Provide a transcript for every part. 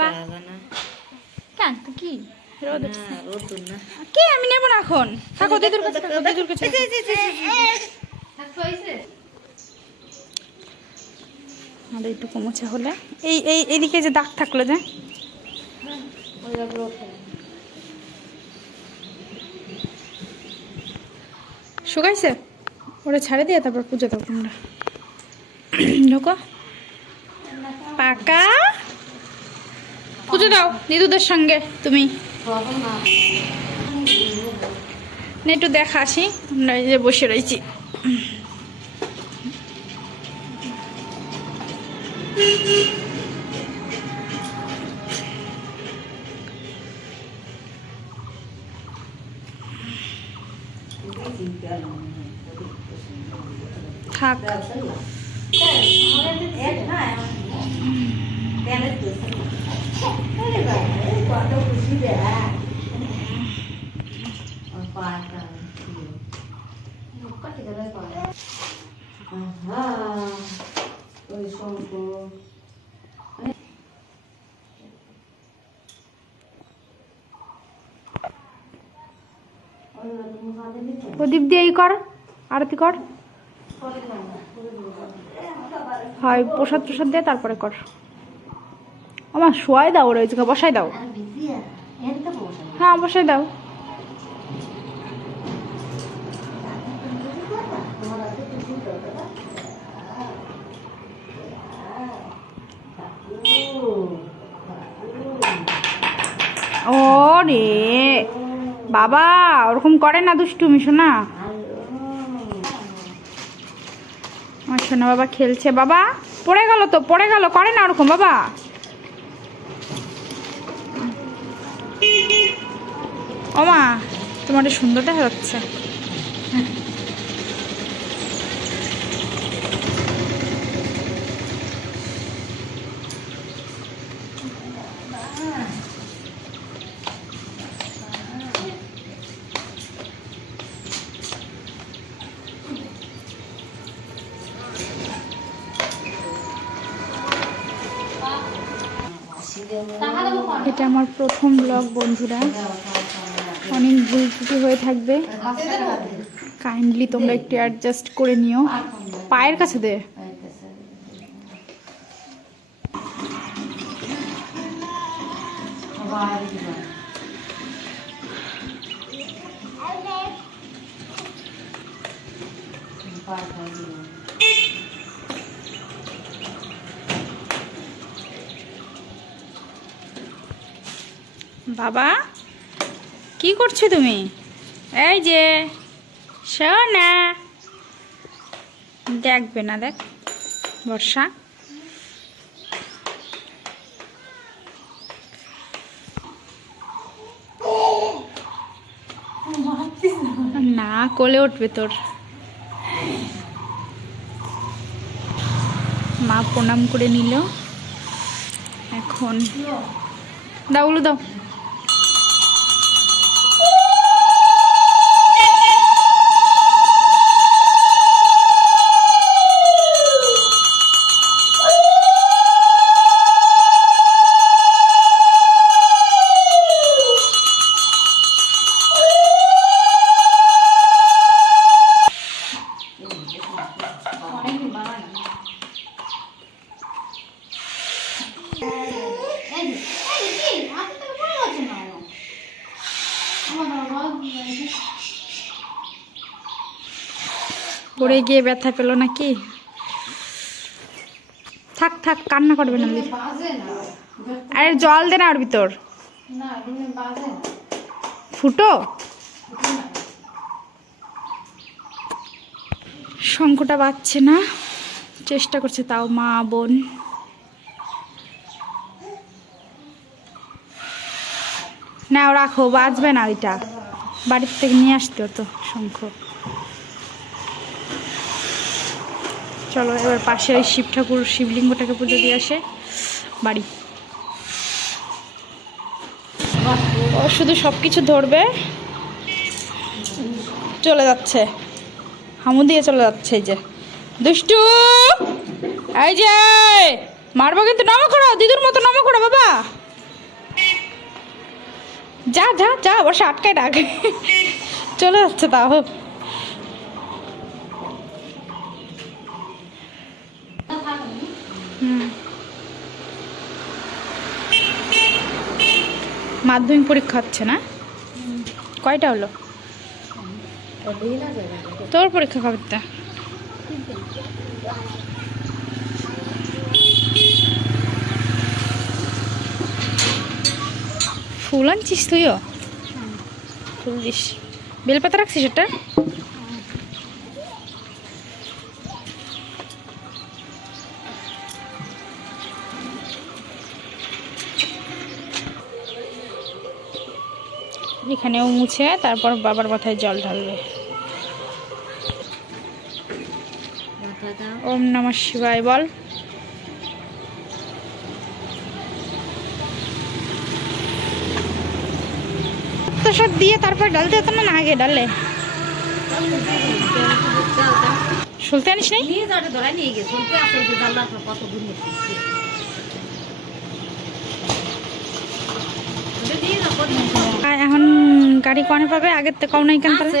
বাবা কেন? কি? আমি নেব না এখন। থাকো দিদুর কাছে থাকো দিদুর কাছে আমাদের একটু মোছা হলে। এই এই এদিকে যে দাগ থাকল যে। শুকাইছে? ওরা ছাড়ে দিয়ে তারপর পুজো দাও তোমরা। ঢোকো। পাকা। পুজো দাও দিদুদের সঙ্গে তুমি। একটু দেখা আসি। আমরা এই যে বসে রয়েছি। থাক। প্রদীপ দিয়ে কর, আরতি কর। হয়, প্রসাদ প্রসাদ দিয়ে তারপরে কর। আমার শোয়াই দাও রয়েছে বসাই দাও। হ্যাঁ বসাই দাও। ও রে। বাবা, ওরকম করে না দুষ্টুমি, শোনা। আমার সোনা বাবা খেলছে। বাবা, পড়ে গেল তো, পড়ে গেল, করে না ওরকম, বাবা। ওমা, তোমার সুন্দরটা হচ্ছে। এটা আমার প্রথম ব্লগ, বন্ধুরা। অনেক ভুল ত্রুটি হয়ে থাকবে। কাইন্ডলি তোমরা একটু অ্যাডজাস্ট করে নিও। পায়ের কাছে দে। বাবা, কি করছ তুমি? এই যে সোনা দেখবে না, দেখ, বর্ষা। না, কোলে উঠবে তোর। মা প্রণাম করে নিল। এখন ওগুলো দাও। পড়ে গিয়ে ব্যথা পেল নাকি? থাক থাক, কান্না করবে না। আরে জল দে না ওর ভিতর। ফুটো। শঙ্খটা বাজছে না। চেষ্টা করছে তাও মা, বোন। না রাখো বাজবে না ওইটা। বাড়ির থেকে নিয়ে আসতে হতো শঙ্খ। চলো, এবার পাশে ওই শিব ঠাকুর, শিবলিঙ্গটাকে পুজো দিয়ে আসে। বাড়ি। ও শুধু সব কিছু ধরবে। চলে যাচ্ছে। হামু দিয়ে চলে যাচ্ছে এই যে। দুষ্টু! এই যে! মারবো কিন্তু, নামা করো দিদুর মতো নামা করো বাবা! যা যা যা বসে আটকায় ডাক চলে যাচ্ছে তাও। মাধ্যমিক পরীক্ষা হচ্ছে না? কয়টা হলো? তোর পরীক্ষা কবে ফুল আনছিস তুইও? ফুল দিস বেলপাতা রাখছিস ওটা এখানেও মুছে তারপর বাবার মাথায় জল ঢালবে। ওম নমঃ শিবায় বল। তো সব দিয়ে তারপর ডালতে হতো না আগে ডালে। আনিস নাই? শুনতে আর এখন গাড়ি কনে পাবে? আগের থেকে কম নাই কেন আছে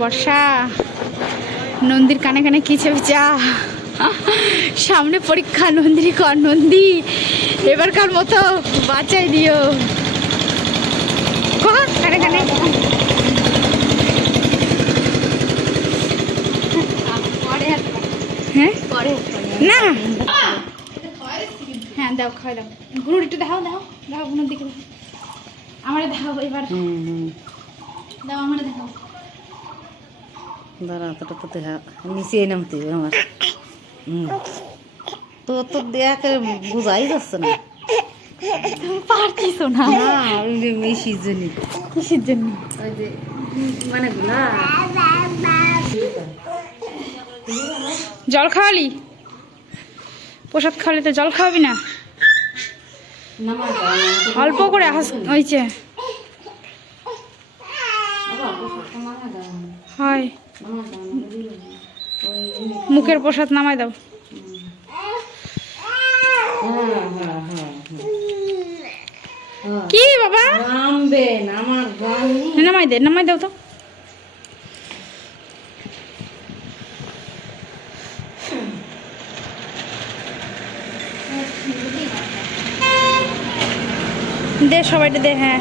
বর্ষা। নন্দীর কানে কানে কি চেপে যা। সামনে পরীক্ষা নন্দিনী কর নন্দী। এবারকার মতো বাঁচাই দিও। কানে কানে। হ্যাঁ? না। হ্যাঁ দাও খাওয়া দাও। একটু দাও দাও দিকে। আমার দেখাও এবার। দাও আমার দেখাও। দাঁড়া তোটা তো দেখা নিচে নামতে আমার। হুম। তো তো দেখাকে বোঝাই যাচ্ছে না? পারছিস মেশির জন্য। কিসের জন্য? মানে জল খাওয়ালি? প্রসাদ খাওয়ালি তো জল খাওয়াবি না? অল্প করে হাস হয়েছে হয়। মুখের প্রসাদ নামাই দাও। কি বাবা? নামাই দে নামাই দাও তো। দে সবাইটা দে হ্যাঁ।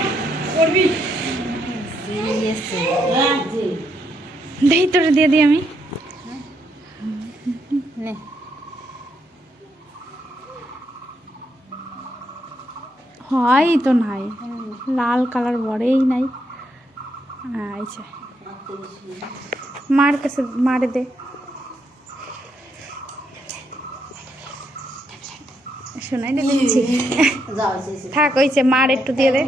দেই তোরে দিয়ে দিই আমি। হয় তো নাই। লাল কালার বড়েই নাই। আচ্ছা মার কাছে মারে দে। শোনাই না দিচ্ছি। থাক ওইছে মার একটু দিয়ে দে।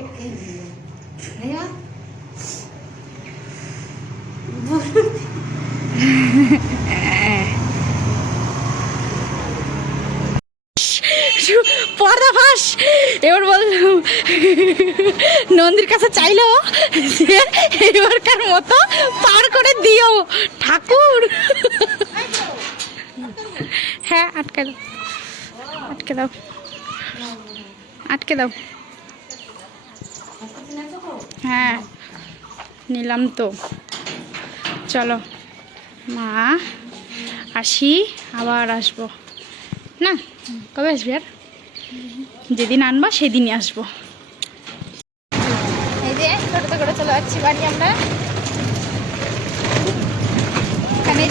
পর্দা এবার বললাম, নন্দীর কাছে চাইলো এবারকার মতো পার করে দিও। ঠাকুর। হ্যাঁ আটকে দাও। আটকে দাও। আটকে দাও। হ্যাঁ নিলাম তো। চলো। মা, আসি, আবার আসব। না, কবে আসবি আর? যেদিন আনবা সেদিনই আসব। এই যে করে চলে যাচ্ছি বাড়ি আমরা। এখানে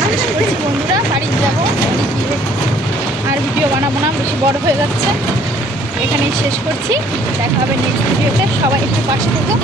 বাড়ি যাব। আর ভিডিও বানাবো না, বেশি বড় হয়ে যাচ্ছে। এখানেই শেষ করছি। দেখা হবে নেক্সট ভিডিওতে সবাই একটু পাশে থেকো।